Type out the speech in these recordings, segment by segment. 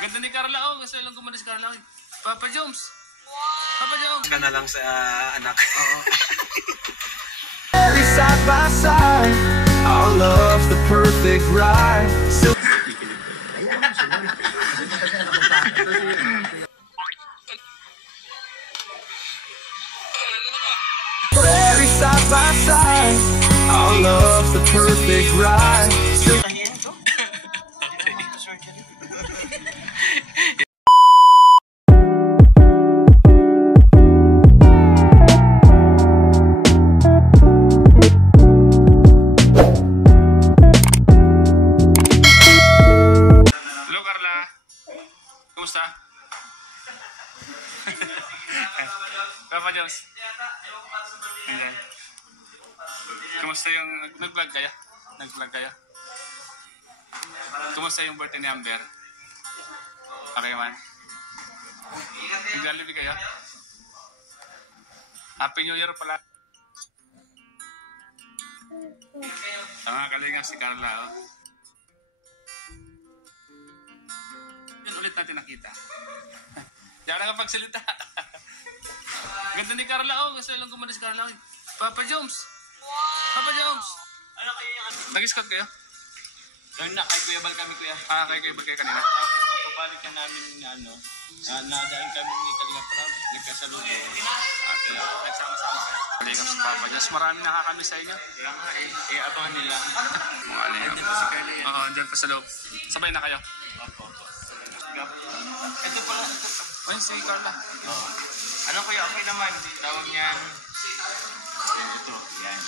Ganda ni Carla, oh. Gusto lang gumanda si Carla. Papa Jones. Papa Jones. Ka na lang sa anak. Oo. Side by side, our love's the perfect ride. So very side by side, our love's the perfect ride. So Kumusta? Papa Jones. Ayan. Kumusta yung... Nag-vlog kayo? Nag-vlog kayo? Kumusta yung birthday ni Amber? Okay man? Nag-Jollibee kayo? Happy New Year pala. Tama kalinga si Carla, oh. Ulit natin nakita. Diyan nga pagsalita. Ganda ni Carla, oh. Gusto lang gumanda si Carla. Papa Jones. Papa Jones. Ano kayo yung ano? Nag-scout kayo? Doon na, kay Kuya Bal kami, Kuya. Ah, kay Kuya Bal kayo kanina. Tapos papabalik ka namin na ano, nadaan kami ni Kalinga Prab, nagkasaludo. Kaya nagsama-sama kayo. Kalingap si Papa Jones. Marami nakakamiss sa inyo. Kaya nga abangan nila. Mga kalingap. Andyan pa si Carla yan. Oo, andyan pa sa loob. Sabay na kayo. Opo. Ito pala. Ayun si Carla. Oo. Ano kuya, okay naman. Tawag niyan. Ito, yan.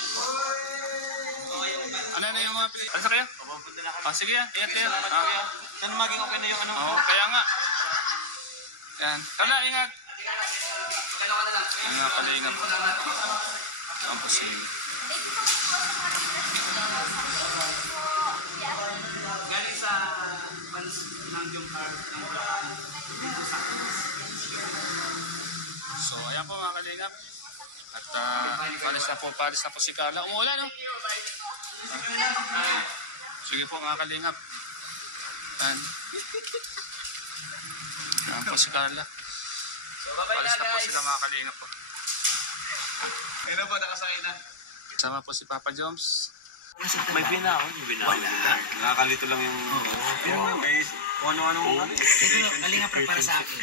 Ano na yung mga pilit? Ano sa kayo? Papunta na kami. Ah, sige yan. Ingat kayo. Salamat kuya. Sana maging okay na yung ano. Oo, kaya nga. Yan. Carla, ingat. Ano nga kalingap. Ang posible. Galing sa Nangyong Card ng Bulacan. Dito sa So, ayan po mga kalingap. At palis na po si Carla. Umuulan, no? Sige po mga kalingap. Ayan po si Carla. Palis na po sila mga kalingap po. Ayun po, nakasakay na. Sama po si Papa Jones. May binawon. Nakakalito lang yung... may ano-anong... Kalinga para sa akin.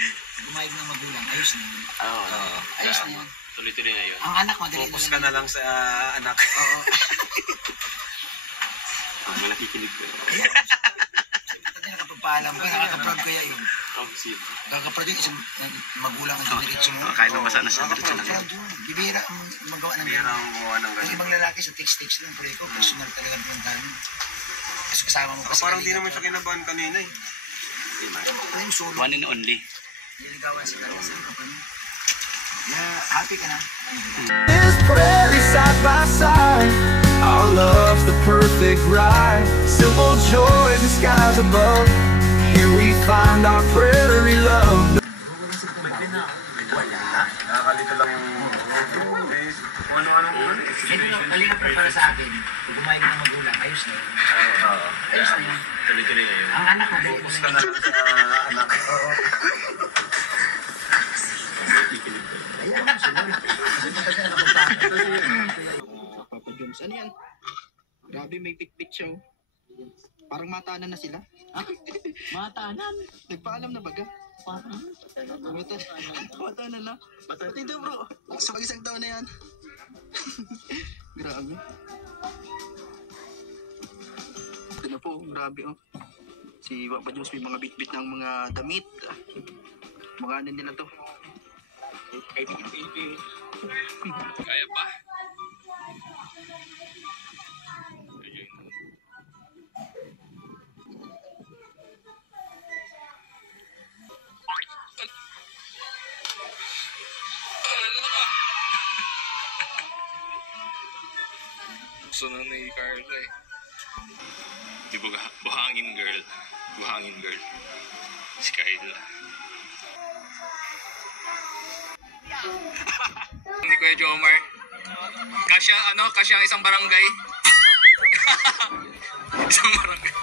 Gumayag ng magulang. Ayos na yun. Ayos na yun. Tuloy-tuloy na yun. Ang anak, madali Focus ka na lang sa anak. Oo. Malaki kinig ko. Pati nakapagpaalam ko, nakakaprod ko yun. Nakakaprod yun, isang magulang ang diniritso mo. Kahit na basa na sa diretso na Nakakaprod yun. Bibira ang magawa ng Bira ang gawa ng Ang ganyan. ibang lalaki sa text-text lang, pero ikaw, personal talaga ang puntahan mo. Kasi kasama mo pa sa Parang di naman siya kinabahan kanina eh. Ano yung solo? One and only. Niligawan sila sa kapatid. Yeah, happy ka na? is prairie side by side, our love's the perfect ride. Simple joy, the skies above. Here we find our prairie love. Nakakalito lang yung... ano-anong... Kalinga para sa akin. Gumayag ng magulang. Ayos na yun. Ayos na yun. Tuloy-tuloy na yun. Ang anak, madali Focus ka na lang sa anak. Papa Jones, ano yan? Grabe, may pik-pik siya. Oh. Parang matanan na sila. Matanan. Nagpaalam na baga? Matanan na. Hindi bro, sa isang taon na yan. Grabe. Ito na po, grabe oh. Si Papa Jones may mga bit-bit ng mga damit. Mga ano nila to. Kaya pa. Gusto na ni Carla eh. Di ba buhangin girl? Buhangin girl. Si Carla. Hindi ko yung Jomar. Kasya ang isang barangay. Isang barangay.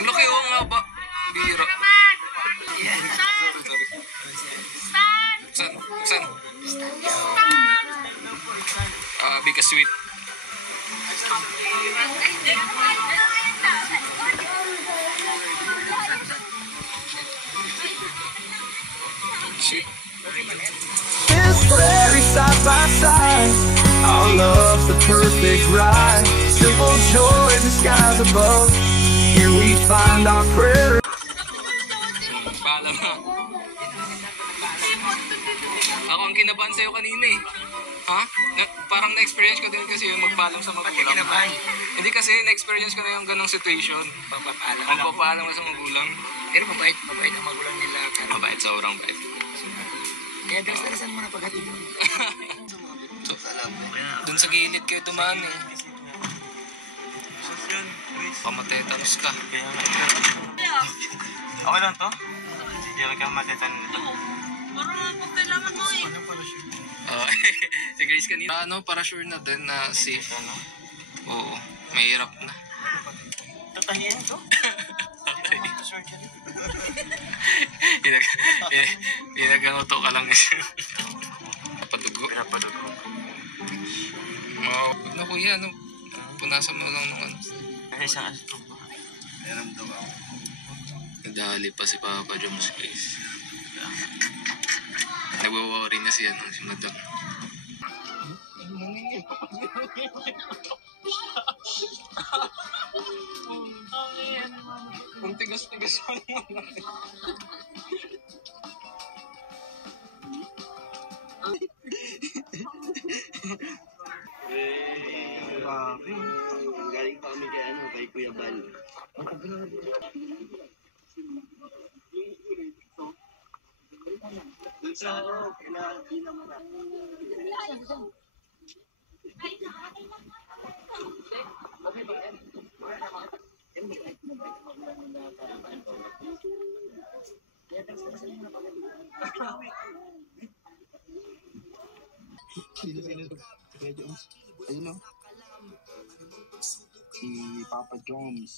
Ang laki oh, nga ba? Bira. Buksan, buksan. Bika sweet. Sweet. This prairie side by side, our love's the perfect ride. Simple joy in the skies above. Here we find our prayer. Paalam ha. Ako ang kinabahan sa'yo kanina eh. Ha? Parang na-experience ko din kasi yung magpaalam sa magulang. Kinabahan. Hindi kasi na-experience ko na yung ganong situation. Papapaalam. Magpapaalam ka sa magulang. Pero mabait ang magulang nila. Mabait, sobrang bait. Kaya dalas-dalasan mo na paghatid mo. So, dun sa gilid kayo dumaan eh. Pamatetanos ka. Okay lang to? Hindi lang kayo matitan nito. Si Grace kanina. Para sure na din na safe. Oo, mahirap na. Tatahiin to? Pinag-auto ka lang. Padugo. Pinapadugo. Ano kuya, punasan mo lang ng ano. Ay, isang asto. Nadali pa si Papa Jones, guys. Nagwaworry na si Madam. Ang tigas-tigas mo naman. Galing pa kami kay Kuya Bal. Ayun o. Si Papa Jones.